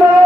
না